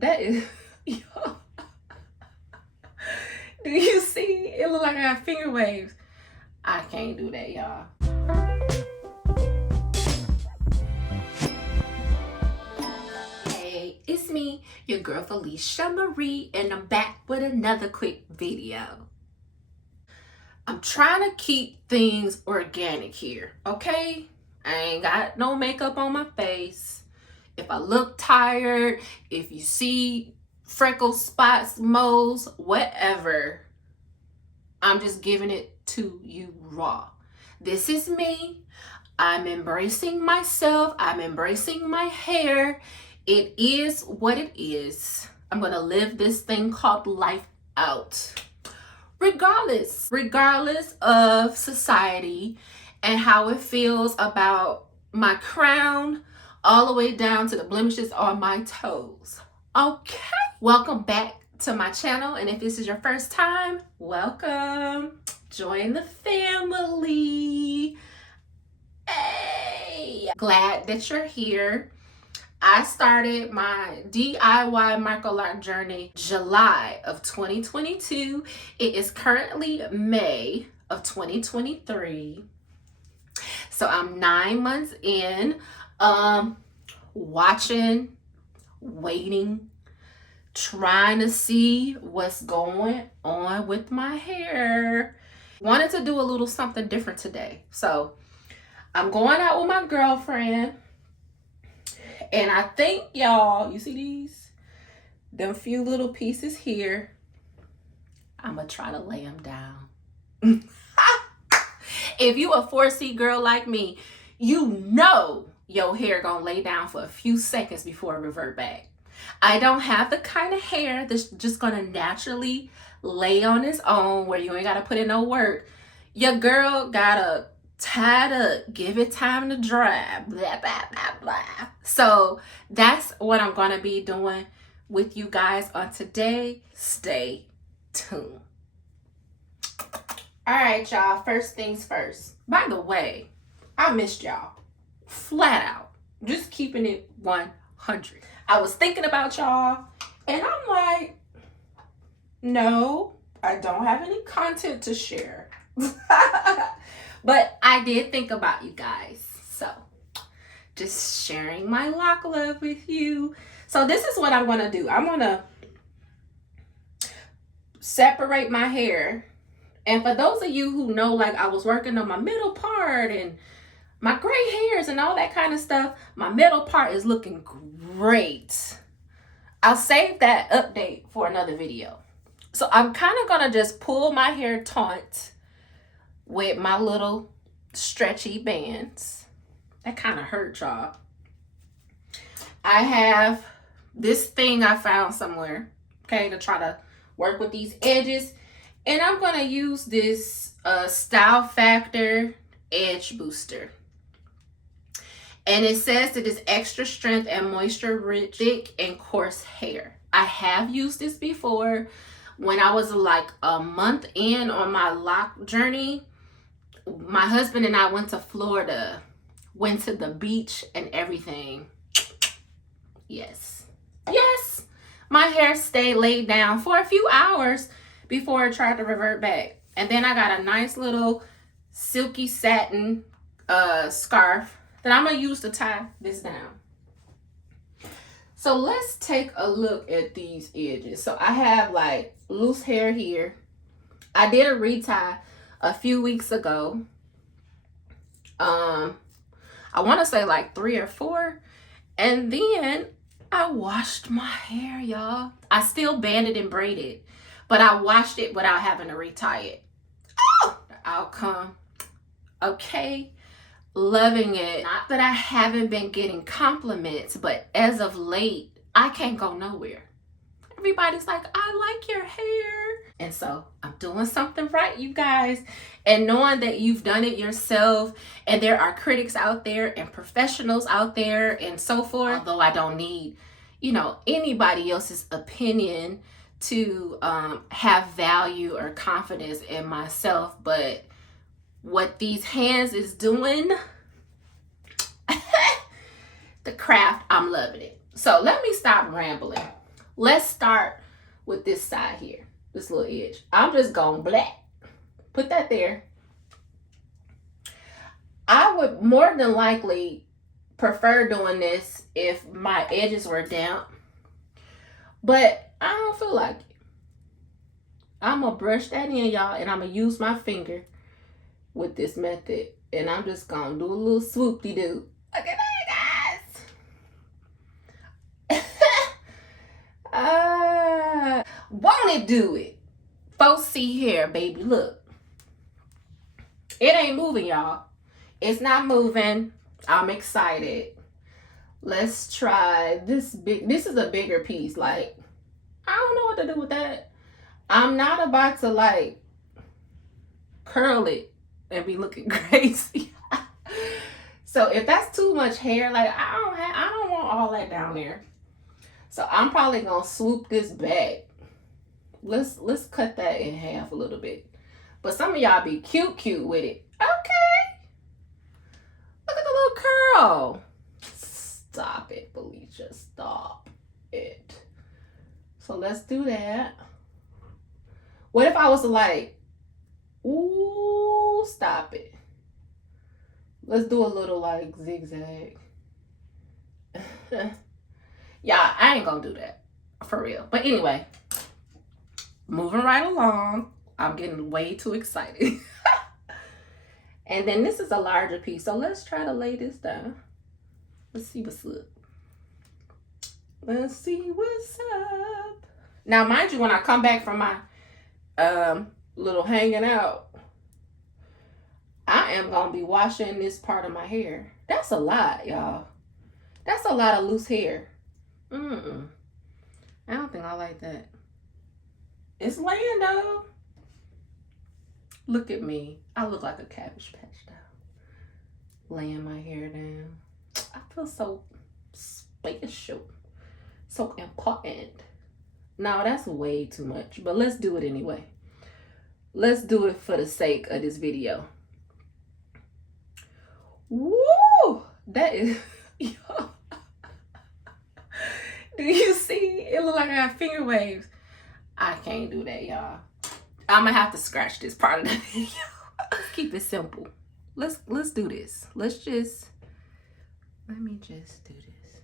That is, y'all. Do you see? It look like I got finger waves. I can't do that, y'all. Hey, it's me, your girl Felicia Marie, and I'm back with another quick video. I'm trying to keep things organic here, okay? I ain't got no makeup on my face. If I look tired, if you see freckles, spots, moles, whatever, I'm just giving it to you raw. This is me. I'm embracing myself. I'm embracing my hair. It is what it is. I'm gonna live this thing called life out. Regardless of society and how it feels about my crown, all the way down to the blemishes on my toes. Okay, welcome back to my channel, and if this is your first time, welcome. Join the family. Hey, glad that you're here. I started my DIY Microloc journey July of 2022. It is currently May of 2023. So I'm 9 months in, watching, waiting, trying to see what's going on with my hair. Wanted to do a little something different today. So I'm going out with my girlfriend. And I think, y'all, you see these? Them few little pieces here. I'm going to try to lay them down. If you a 4C girl like me, you know your hair going to lay down for a few seconds before it revert back. I don't have the kind of hair that's just going to naturally lay on its own where you ain't got to put in no work. Your girl got to tied up, give it time to dry, blah, blah, blah, blah. So that's what I'm going to be doing with you guys on today. Stay tuned. All right, y'all, first things first. By the way, I missed y'all. Flat out. Just keeping it 100. I was thinking about y'all, and I'm like, no, I don't have any content to share. But I did think about you guys. So just sharing my lock love with you. So this is what I'm going to do. I'm going to separate my hair. And for those of you who know, like, I was working on my middle part and my gray hairs and all that kind of stuff, my middle part is looking great. I'll save that update for another video. So I'm kind of going to just pull my hair taut with my little stretchy bands. That kind of hurt, y'all. I have this thing I found somewhere, okay, to try to work with these edges. And I'm going to use this Style Factor Edge Booster. And it says that it's extra strength and moisture rich, thick and coarse hair. I have used this before when I was like a month in on my lock journey. My husband and I went to Florida, went to the beach and everything. Yes, my hair stayed laid down for a few hours before it tried to revert back. And then I got a nice little silky satin scarf that I'm gonna use to tie this down. So let's take a look at these edges. So I have like loose hair here. I did a retie a few weeks ago. I want to say like 3 or 4. And then I washed my hair, y'all. I still banded and braided, but I washed it without having to retie it. Oh, the outcome. Okay. Loving it. Not that I haven't been getting compliments, but as of late, I can't go nowhere. Everybody's like, I like your hair. And so I'm doing something right, you guys. And knowing that you've done it yourself, and there are critics out there and professionals out there and so forth. Although I don't need, you know, anybody else's opinion to have value or confidence in myself. But what these hands is doing, the craft, I'm loving it. So let me stop rambling. Let's start with this side here, this little edge. I'm just going black. Put that there. I would more than likely prefer doing this if my edges were damp, but I don't feel like it. I'm gonna brush that in, y'all, and I'm gonna use my finger with this method, and I'm just gonna do a little swoop-de-doo. Look at that, guys. Won't it do it? 4C hair, baby. Look, it ain't moving, y'all. It's not moving. I'm excited. Let's try this big. This is a bigger piece. Like, I don't know what to do with that. I'm not about to like curl it and be looking crazy. So if that's too much hair, like I don't want all that down there. So I'm probably gonna swoop this back. Let's cut that in half a little bit. But some of y'all be cute with it. Okay. Look at the little curl. Stop it, Felicia. Stop it. So let's do that. What if I was like, ooh, stop it. Let's do a little like zigzag. Yeah, I ain't gonna do that. For real. But anyway, moving right along. I'm getting way too excited. And then this is a larger piece. So let's try to lay this down. Let's see what's up. Let's see what's up. Now, mind you, when I come back from my little hanging out, I am going to be washing this part of my hair. That's a lot, y'all. That's a lot of loose hair. I don't think I like that. It's laying, though. Look at me. I look like a Cabbage Patch Doll. Laying my hair down. I feel so special. So important. No, that's way too much. But let's do it anyway. Let's do it for the sake of this video. Woo! That is... Do you see? It look like I got finger waves. I can't do that, y'all. I'm gonna have to scratch this part of the video. Let's keep it simple. Let's do this. Let me just do this.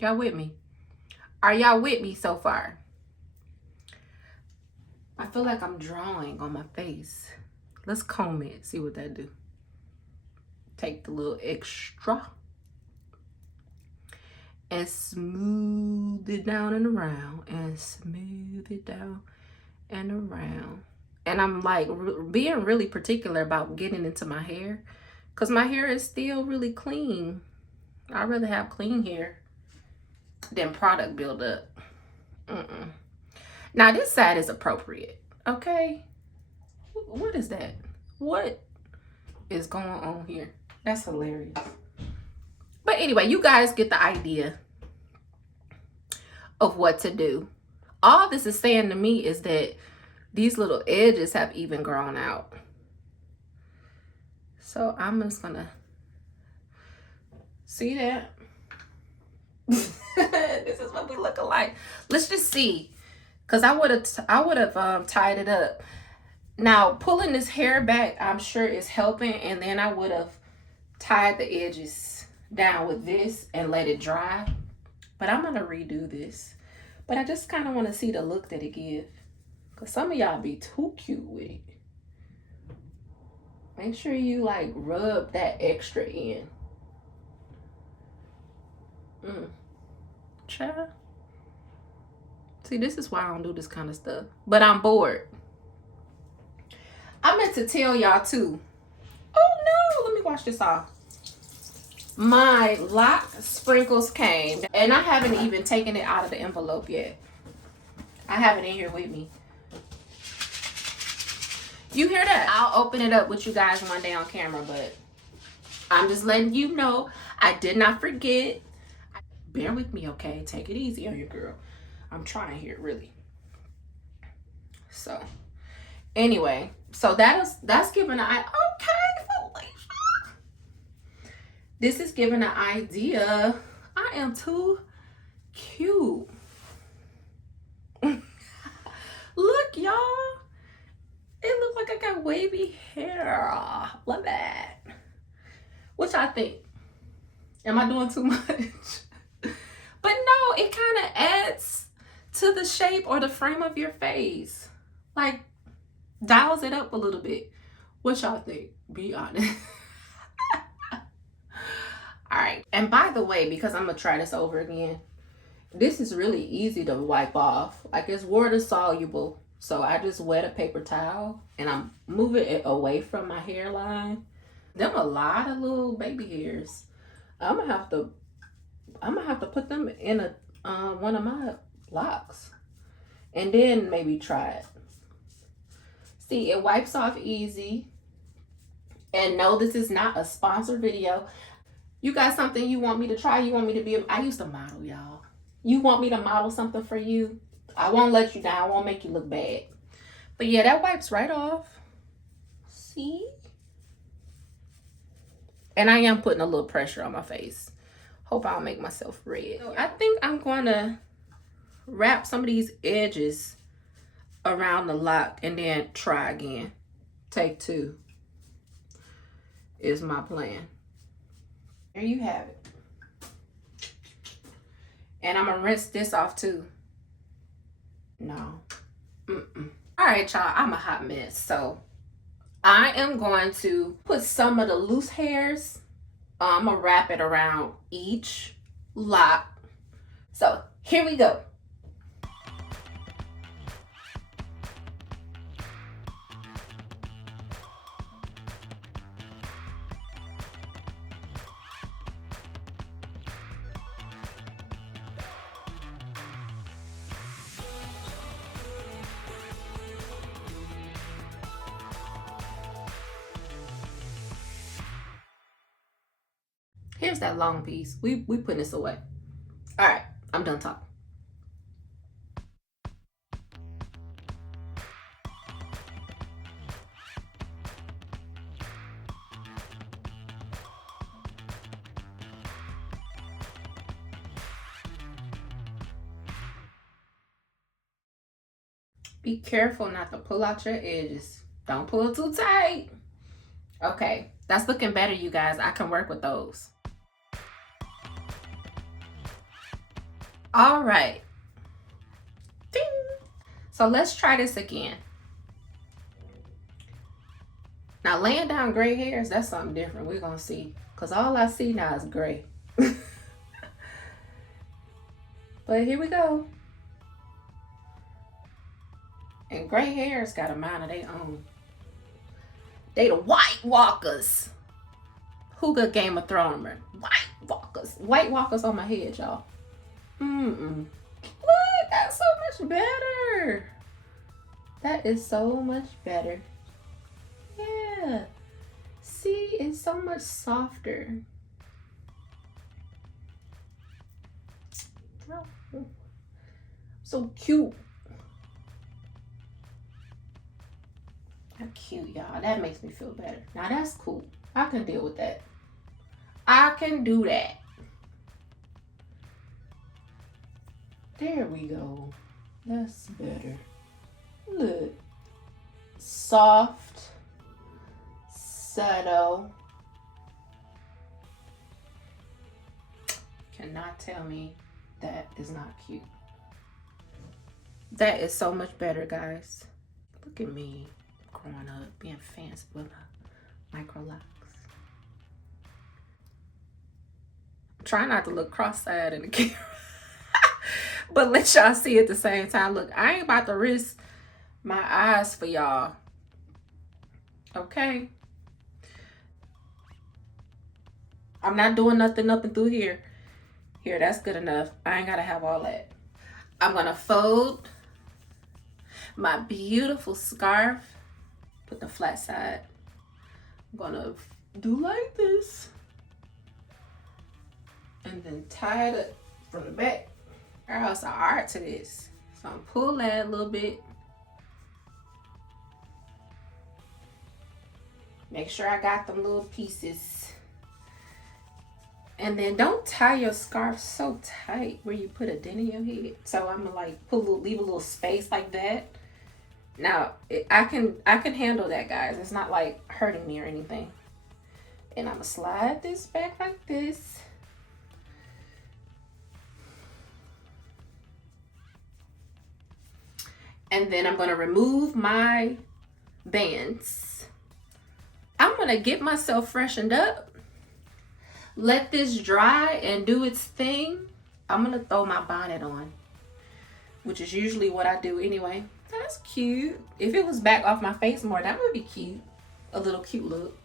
Y'all with me? Are y'all with me so far? I feel like I'm drawing on my face. Let's comb it. See what that do. Take the little extra and smooth it down and around, and smooth it down and around. And I'm like being really particular about getting into my hair, because my hair is still really clean. I'd rather have clean hair than product buildup. Now this side is appropriate, okay? What is that? What is going on here? That's hilarious. But anyway, you guys get the idea of what to do. All this is saying to me is that these little edges have even grown out. So I'm just gonna see that. This is what we looking like. Let's just see, because I would have tied it up. Now pulling this hair back, I'm sure is helping, and then I would have tied the edges down with this and let it dry. But I'm gonna redo this. But I just kind of want to see the look that it gives, because some of y'all be too cute with it. Make sure you like rub that extra in. Child. See, this is why I don't do this kind of stuff. But I'm bored. I meant to tell y'all too. Oh no, let me wash this off. My Loc sprinkles came, and I haven't even taken it out of the envelope yet. I have it in here with me. You hear that? I'll open it up with you guys one day on camera, but I'm just letting you know I did not forget. Bear with me, okay? Take it easy on your girl. I'm trying here, really. So, anyway, so that's giving an idea. Okay, Felicia. This is giving an idea. I am too cute. wavy hair. Love that. What y'all think? Am I doing too much? But no, it kind of adds to the shape or the frame of your face. Like, dials it up a little bit. What y'all think? Be honest. All right. And by the way, because I'm going to try this over again, this is really easy to wipe off. Like, it's water soluble. So I just wet a paper towel and I'm moving it away from my hairline. Them a lot of little baby hairs. I'm gonna have to put them in a one of my locks and then maybe try it. See, it wipes off easy. And no, this is not a sponsored video. You got something you want me to try? You want me to be I used to model, y'all. You want me to model something for you? I won't let you down. I won't make you look bad. But yeah, that wipes right off. See? And I am putting a little pressure on my face. Hope I don't make myself red. So I think I'm going to wrap some of these edges around the lock and then try again. Take 2 is my plan. There you have it. And I'm going to rinse this off too. No. All right, y'all. I'm a hot mess. So I am going to put some of the loose hairs. I'm going to wrap it around each lock. So here we go. Here's that long piece. We putting this away. All right, I'm done talking. Be careful not to pull out your edges. Don't pull too tight. Okay, that's looking better, you guys. I can work with those. All right. Ding. So let's try this again. Now, laying down gray hairs, that's something different. We're going to see. Because all I see now is gray. But here we go. And gray hairs got a mind of their own. They the White Walkers. Who got Game of Thrones? White Walkers. White Walkers on my head, y'all. What? That's so much better. That is so much better. Yeah. See, it's so much softer. Oh, so cute. How cute, y'all. That makes me feel better. Now that's cool. I can deal with that. I can do that. There we go. That's better. Look. Soft. Subtle. Cannot tell me that is not cute. That is so much better, guys. Look at me growing up, being fancy with my Microlocs. Try not to look cross-eyed in the camera. But let y'all see at the same time. Look, I ain't about to risk my eyes for y'all. Okay? I'm not doing nothing up and through here. Here, that's good enough. I ain't gotta have all that. I'm gonna fold my beautiful scarf. Put the flat side. I'm gonna do like this. And then tie it up from the back. There's an art to this. So I'm pull that a little bit. Make sure I got them little pieces. And then don't tie your scarf so tight where you put a dent in your head. So I'm gonna like leave a little space like that. Now, I can handle that, guys. It's not like hurting me or anything. And I'm gonna slide this back like this. And then I'm gonna remove my bands. I'm gonna get myself freshened up. Let this dry and do its thing. I'm gonna throw my bonnet on, which is usually what I do anyway. That's cute. If it was back off my face more, that would be cute. A little cute look.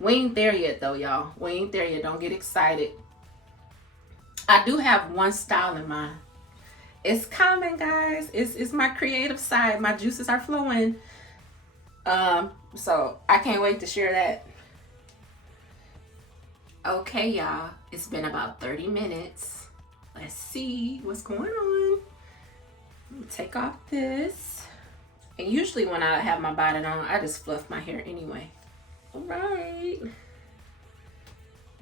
We ain't there yet though, y'all. We ain't there yet. Don't get excited. I do have one style in mind. It's coming, guys. It's my creative side. My juices are flowing. So I can't wait to share that. Okay, y'all. It's been about 30 minutes. Let's see what's going on. Take off this. And usually when I have my bonnet on, I just fluff my hair anyway. All right.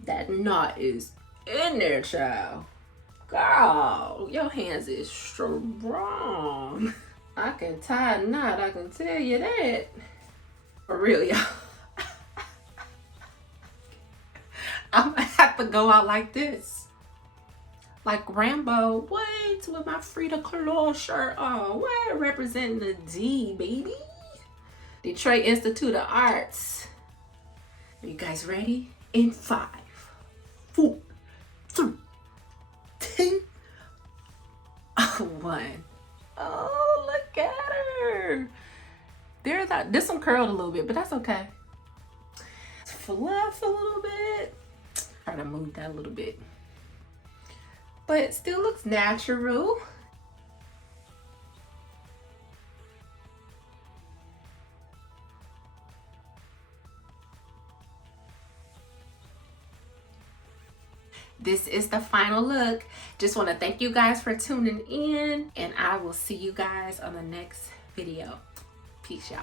That knot is in there, child. Girl, your hands is strong. I can tie a knot, I can tell you that. For real, y'all. I'm gonna have to go out like this. Like Rambo, what? With my Frida Kahlo shirt on. What? Representing the D, baby. Detroit Institute of Arts. Are you guys ready? In 5, 4, 3, 2, 1. Oh, look at her. There's that. This one curled a little bit, but that's okay. Fluff a little bit. Try to move that a little bit. But it still looks natural. This is the final look. Just want to thank you guys for tuning in, and I will see you guys on the next video. Peace, y'all.